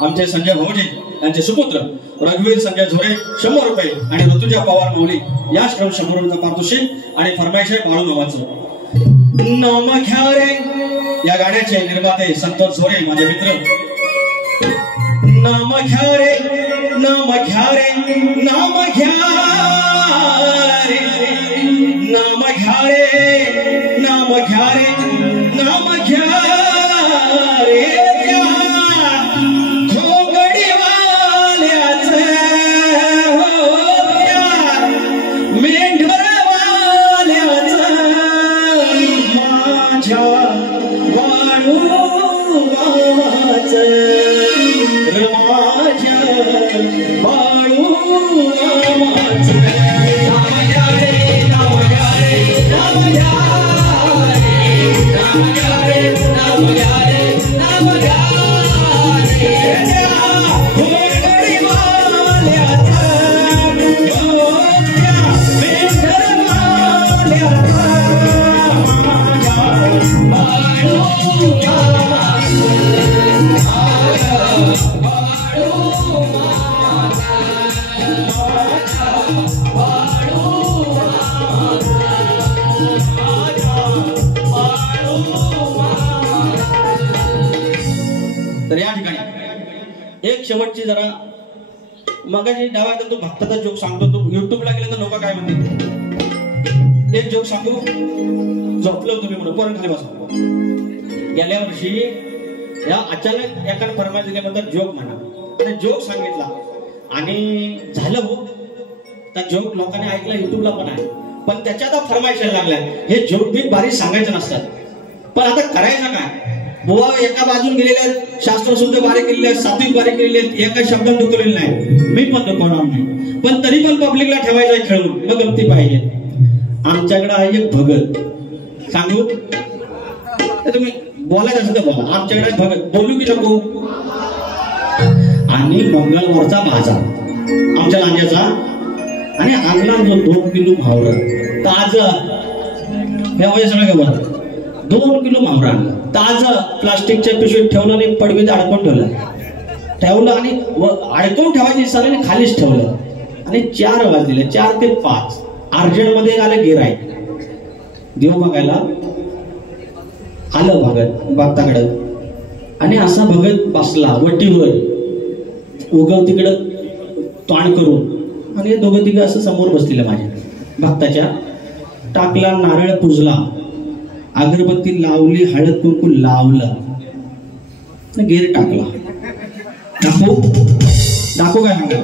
आमचे संजय भाऊजी यांचे सुपुत्र रघुवीर संजय झोरे 100 रुपये आणि ऋतुजा पवार माऊली याचकडून 100 रुपये पारितोषिक आणि फरमाईश आहे बाळूमाचं. नाम घ्या रे या गाण्याचे निर्माते संतोष झोरे माझे मित्र. नाम घ्या रे, नाम घ्या रे, नाम घ्या रे, नाम घ्या रे, नाम घ्या रे, नाम घ्या रे. खोगडी वाल्याचं मेंढर वाल्याचं माझ्या वाळू वाचं, माझ्या वाळू वाचं. नाम घ्या रे, नाम घ्या रे, नाम घ्या रे, नाम घ्या रे, नाम घ्या रे, नाम घ्या रे. खोगडी वाल्याचं योग्य मेंढर वाल्याचं माझ्या वाळू तर या ठिकाणी एक शेवटची जरा मगाशी डावा तो भक्ताचा जोक सांगतो. तो युट्यूबला गेला तर लोक काय म्हणतील. एक जोक सांगू. झोपलो तुम्ही म्हणून परत खाली बसा. गेल्या वर्षी या अचानक एका फरमाईश दिल्याबद्दल जोक म्हणा आणि जोक सांगितला आणि झालं हो. त्या जोक लोकांनी ऐकला, युट्यूबला पण आहे, पण त्याच्यात फरमाईश लागल्या. हे जोक बी बारीक सांगायचं नसतात, पण आता करायचं काय. बुवा एका बाजून गेलेले शास्त्र शुद्ध बारीक केलेले आहेत, सात्विक बारीक केलेले आहेत, एका शब्दात दुखवलेले नाही. मी पण दुखवणार नाही, पण तरी पण पब्लिकला ठेवायचं खेळून. मग गमती पाहिजे. आमच्याकडे आहे एक भगत. सांगू तुम्ही बोलायचं असेल तर बोला. आमच्याकडे भगत. बोलू की नको. आणि मंगळवारचा बाजार आमच्या लांज्याचा आणि आणला जो 2 किलो मावरा ताज. हे वय सगळं का बरं. 2 किलो मावरा आणला ताज. प्लास्टिकच्या पिशवीत ठेवलं आणि पडवीत अडकून ठेवलं आणि अडकून ठेवायची सगळ्यांनी खालीच ठेवलं. आणि 4 वाजले, 4 ते 5 अर्जंट मध्ये आलं गिराईक. देव बघायला आलं भक्ताकडं आणि असा भगत बसला वटीवर उगव तिकडं तोंड करून आणि हे दोघं तिघं असं समोर बसलेलं माझ्या भक्ताच्या. टाकला, नारळ पुजला, अगरबत्ती लावली, हळद कुंकू लावलं, गेर टाकला. टाकू टाकू काय म्हणतो.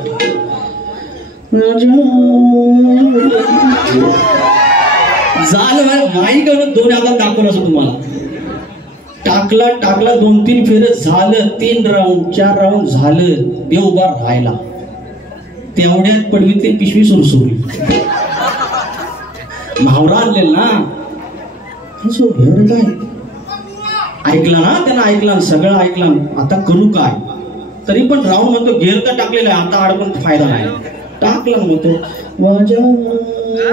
झालं नाही करून 2 हातात दाखवलं असं तुम्हाला. टाकला 2-3 फेर झालं, 3 राऊंड 4 राऊंड झालं. देव उभा राहिला. तेवढ्यात पडवीतली पिशवी सुरसुरली. म्हावरा आणलेल ना काय ऐकला ना त्यानं, ऐकला सगळं ऐकला. आता करू काय? तरी पण राऊंड म्हणतो गेअर तर टाकलेला आहे, आता अडकून फायदा नाही. टाकला म्हणतो वाजा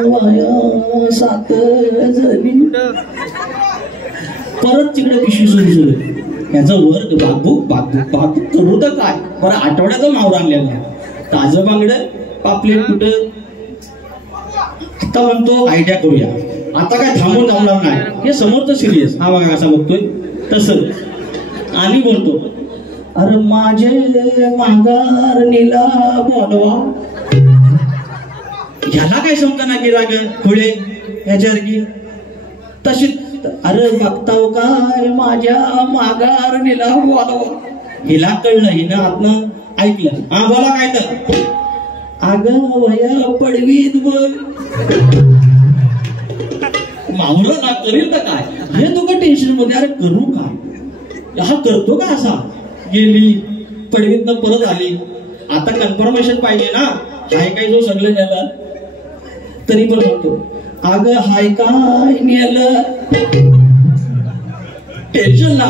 वाया सात जरी, परत तिकडे पिशवी सुरू. याचा वर्ग बाबूक बाबूक बाबूक करू तर काय? बरं आठवड्याचं मावरा आणलेला, ताजं बांगड पापलेट कुठं. आता म्हणतो आयडिया करूया, आता काय थांबून थांबणार नाही, हे समोरचं सिरियस. हा बघा कसा बघतोय तसं. आणि बोलतो अरे माझे माघारणीला बोलवा. ह्याला काय समजा ना की राग खुळे ह्याच्यासारखी तशी. अरे बघताव काय माझ्या माघारणीला बोलवा. हिला कळलं, हिनं आतनं ऐकलं. हा बोला काय तर. अगं वया पडवीत बोल. मावरं ना करेल तर काय, हे दोघं टेन्शन मध्ये. अरे करू काय? हा करतो का असा? गेली पडवीतनं परत आली. आता कन्फर्मेशन पाहिजे ना, हाय काय जो सगळं नेलं. तरी पण म्हणतो अगं हाय काय नेलं. टेन्शन ना.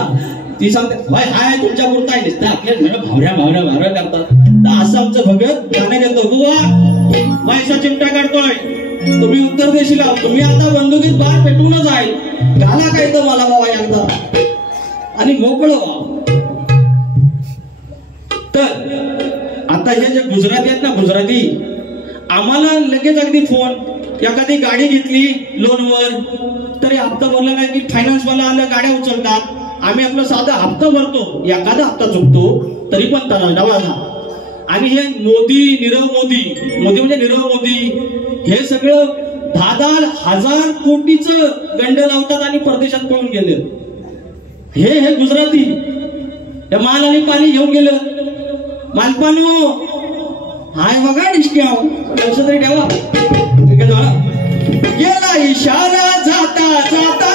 ती सांगते हाय हाय तुमच्या पुरता आहे दिसतं, आपल्या भावऱ्या भावऱ्या भावऱ्या करतात. असं आमचं भगत गाणं घेतो. बुवा पैसा चिमटा काढतोय, तुम्ही उत्तर देशील, तुम्ही आता बंदुकीत बार पेटूनच आहे. घाला काय तर मला बाबा एकदा आणि मोकळं व्हा. तर आता हे जे गुजराती आहेत ना, गुजराती, आम्हाला लगेच अगदी फोन. एखादी गाडी घेतली लोनवर तरी हप्ता भरला नाही की फायनान्स वाला आलं, गाड्या उचलतात. आम्ही आपला साधा हप्ता भरतो, एखादा हप्ता चुकतो तरी पण डबाला. आणि हे मोदी, नीरव मोदी, मोदी म्हणजे नीरव मोदी, हे सगळं 10,000 कोटीचं गंड लावतात आणि परदेशात पळून गेले. हे गुजराती हे माल आणि पाणी घेऊन गेलं. मालपाणी हाय बघा डिस्क्या, लक्ष तरी ठेवा. गेला इशारा जाता जाता,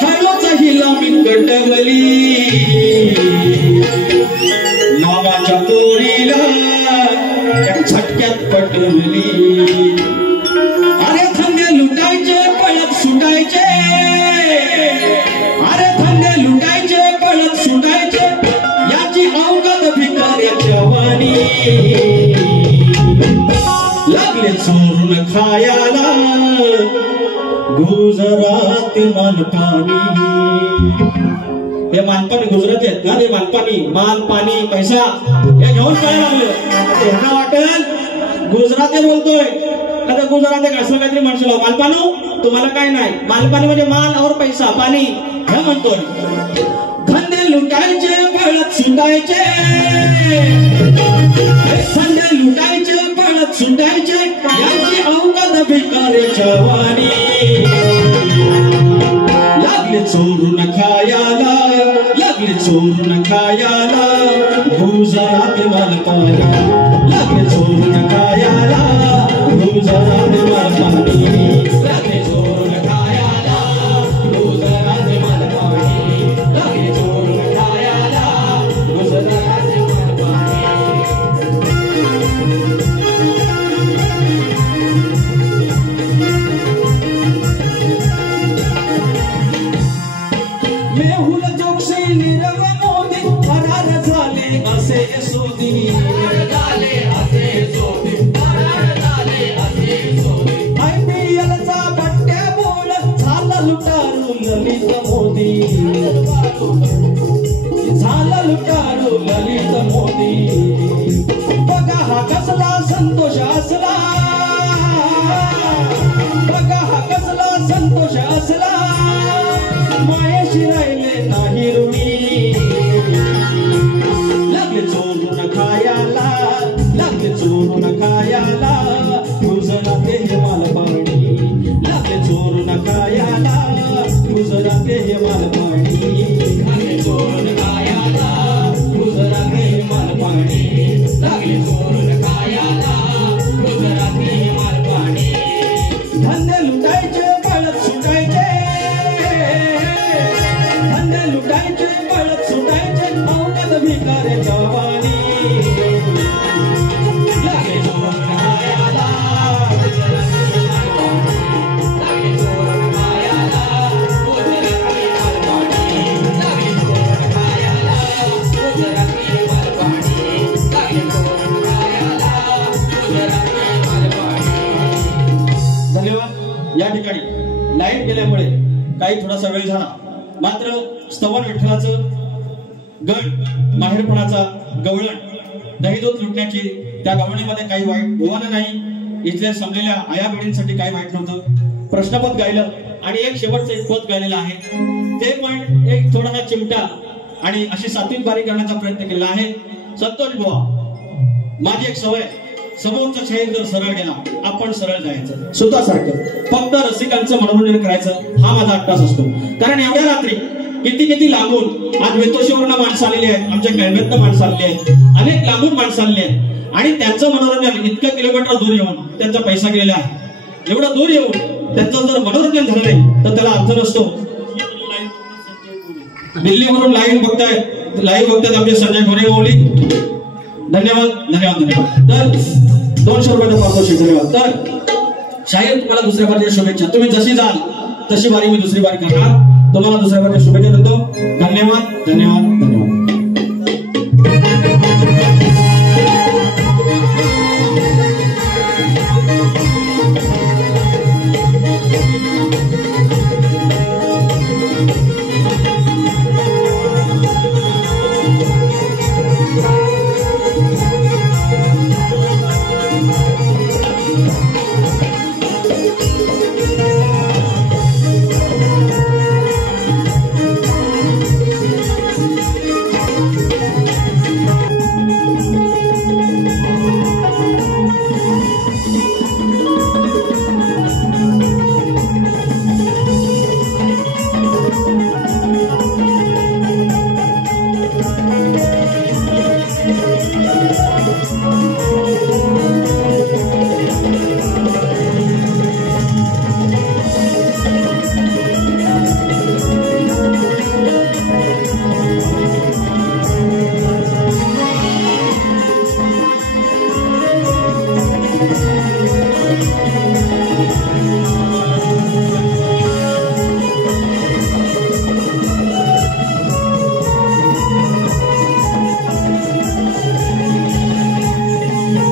हळूच हिला मी कटवली. नावाच्या पोरीला झटक्यात पटवली. अरे धंदे लुटायचे पळत सुटायचे, अरे धंदे लुटायचे पळत सुटायचे, याची अवकात भिकाऱ्याच्या वाणी. लागले चोरून खायाला गुजराती मालपाणी. हे मालपाणी गुजराती आहेत ना, ते मालपाणी, माल पाणी पैसा हे घेऊन काय लागलं. त्यांना वाटेल गुजराती बोलतोय, आता गुजराती असं काहीतरी म्हणशील. मालपानू तुम्हाला काय नाही, मालपाणी म्हणजे माल और पैसा पाणी हे म्हणतोय. धंदे लुटायचे पळत सुटायचे, धंदे लुटायचे पळत सुटायचे, याची अवकात भिकाऱ्याच्या वाणी. लागले चोरून खायाला, लागले चोरून खायाला गुजराती मालपाणी. लागले चोरून खायाला गुजराती मालपाणी. लागले चोरून खायाला गुजराती मालपाणी. लागले चोरून खायाला गुजराती मालपाणी. मेहुल जोगशी नीरव मोदी फरार झाले असे सोदी. IPLचा बट्ट्या बोल झाला लुटारू ललित मोदी. झाला लुटारू ललित मोदी. बघा हा कसला संतोष असला, बघा हा कसला संतोष असला, मायेशी राहिले नाही रुणी. लागले चोरून खायाला, लागले चोरून खायाला गुजराती हे मालपाणी. लागले चोरून खायाला गुजराती हे मालपाणी. लागले चोरून खायाला गुजराती हे मालपाणी. लागले चोरून खायाला गुजराती हे मालपाणी. धंदे लुटायचे पळत सुटायचे, धंदे लुटायचे पळत सुटायचे, अवकात भिकाऱ्याच्या वाणी. भाग्यवान या ठिकाणी लाईट गेल्यामुळे काही थोडासा वेळ झाला, मात्र स्तवन विठ्ठलाचं गण माहेरपणाचा गवळण दही दूध लुटण्याची त्या गवळणीमध्ये काही वाईट होवाना नाही. इथल्या समलेल्या आया बहिणींसाठी काही वाईट नव्हतं. प्रश्नपद गायलं आणि एक शेवटचं एक पद गायलेलं आहे, ते पण एक थोडासा चिमटा आणि अशी सात्विक बारी करण्याचा प्रयत्न केला आहे. संतोष बुवा, माझी एक सवय, समोरचा शाहीर जर सरळ गेला आपण सरळ जायचं, सुतासारखं फक्त रसिकांचं मनोरंजन करायचं, हा माझा अट्टास असतो. कारण एवढ्या रात्री किती लांबून आज वेतोशीवरून माणसं आलेली आहेत, आमच्या कळमेतनं माणसं आलेली आहेत, अनेक लांबून माणसं आलेली आहेत आणि त्यांचं मनोरंजन इतक्या किलोमीटर दूर येऊन त्यांचा पैसा गेलेला आहे. एवढं दूर येऊन त्यांचं जर मनोरंजन झालं नाही तर त्याला अर्थ नसतो. दिल्लीवरून लाईव्ह बघतायत आमचे संजय गोरे माऊली, धन्यवाद धन्यवाद धन्यवाद. तर 200 रुपयाचा पारितोषिक, धन्यवाद. तर शाहीर तुम्हाला दुसऱ्या बारीच्या शुभेच्छा. तुम्ही जशी जाल तशी बारी मी दुसरी बारी करणार. तुम्हाला दुसऱ्या बारीच्या शुभेच्छा देतो. धन्यवाद धन्यवाद.